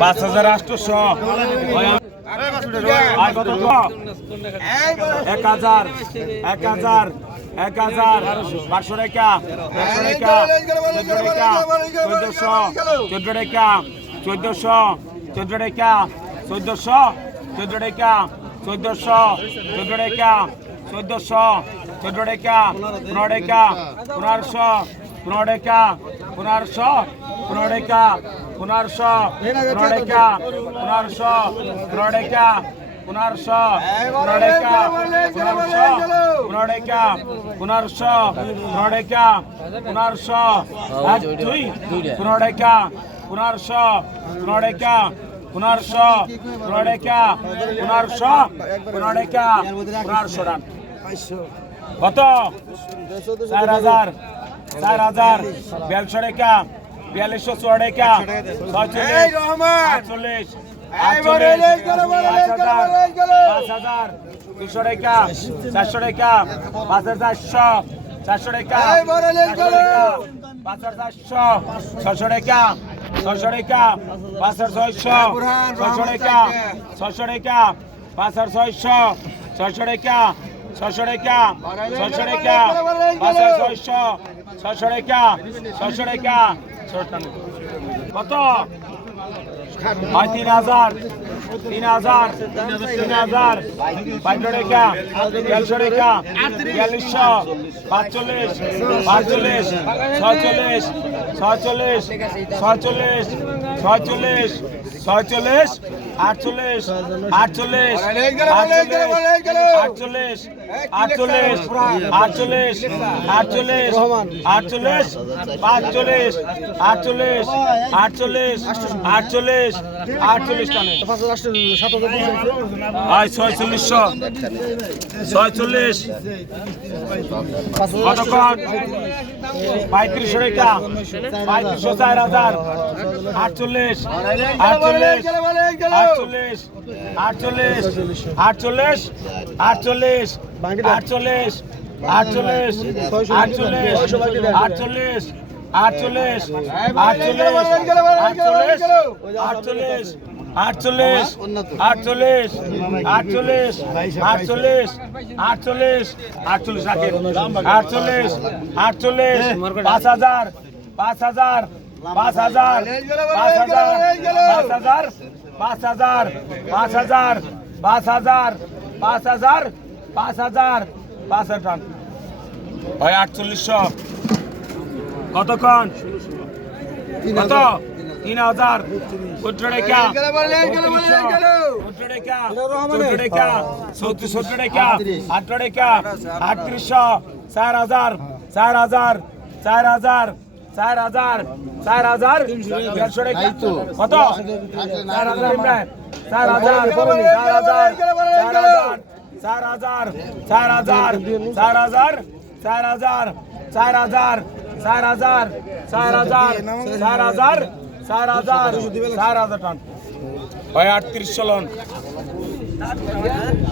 পাঁচ হাজার আটশোশো আর কত এক হাজার এক হাজার এক হাজার পাঁচশো টাকা পাঁচশো টাকা চোদ্দ টাকা চোদ্দশো চোদ্দ টাকা চোদ্দশো চোদ্দ টাকা চোদ্দশো চোদ্দ টাকা চোদ্দশো চোদ্দ টাকা পনেরো টাকা পনেরোশো পনেরো টাকা পনেরোশো পনেরো টাকা পনেরোশো পনেরো টাকা পনেরোশো পনেরো টাকা পনেরোশো পনেরো টাকা পনেরোশো পনেরো টাকা পনেরোশো দুই পনেরো টাকা পনেরোশো পনেরো টাকা পনেরোশো পনেরো টাকা পনেরোশো পনেরো টাকা পনেরোশো রান কত? চার হাজার চার হাজার বিয়াল্লিশশো টাকা বিয়াল্লিশশো চুয়া টাকা ছয়চল্লিশ আটচল্লিশ পাঁচ হাজার দুশো টাকা চারশো টাকা পাঁচ হাজার চারশো চারশো টাকা পাঁচ হাজার চারশো ছশো টাকা ছয়শো রেখা পাঁচশো ছয়শো ছয়শো রেখা ছয়শো রেখা পাঁচশো ছয়শো ছয়শো রেখা ছয়শো রেখা ছয়শো রেখা পাঁচশো কত? তিন হাজার তিন হাজার তিন হাজার। বাইশ টাকা তেরোশো টাকা বিয়াল্লিশশো, পাঁচচল্লিশ পাঁচচল্লিশ ছচল্লিশ ছচল্লিশ ছচল্লিশ ছচল্লিশ ছচল্লিশ আটচল্লিশ আটচল্লিশ আটচল্লিশ আটচল্লিশ আটচল্লিশ আটচল্লিশ আটচল্লিশ পাঁচচল্লিশ আটচল্লিশ আটচল্লিশ আটচল্লিশ আটচল্লিশ আয় ছয়চল্লিশশো ছয়চল্লিশ কতক্ষণ পঁয়ত্রিশশো টাকা পঁয়ত্রিশশো চার হাজার আটচল্লিশ আটচল্লিশ আটচল্লিশ আটচল্লিশ আটচল্লিশ আটচল্লিশ আটচল্লিশ আটচল্লিশ আটচল্লিশ আটচল্লিশ আটচল্লিশ আটচল্লিশ আটচল্লিশ আটচল্লিশ আটচল্লিশ আটচল্লিশ আটচল্লিশ আটচল্লিশ আটচল্লিশ রাখেন আটচল্লিশ আটচল্লিশ পাঁচ হাজার পাঁচ হাজার পাঁচ হাজার পাঁচ হাজার পাঁচ হাজার পাঁচ হাজার পাঁচ হাজার পাঁচ হাজার পাঁচ হাজার পাঁচ হাজার পাঁচ হাজার হয় আটচল্লিশশো। কতক্ষণ কত? তিন হাজার। চোদ্দ টাকা। চোদ্দ টাকা। চোদ্দ টাকা। টাকা। আঠারো টাকা আটত্রিশশো। চার হাজার। চার হাজার। চার হাজার। চার হাজার চার হাজার কত চার হাজার ইমরান চার হাজার চার হাজার চার হাজার চার হাজার চার হাজার চার হাজার চার হাজার চার হাজার চার হাজার চার হাজার চার হাজার চার হাজার টান হয় আটত্রিশ চলন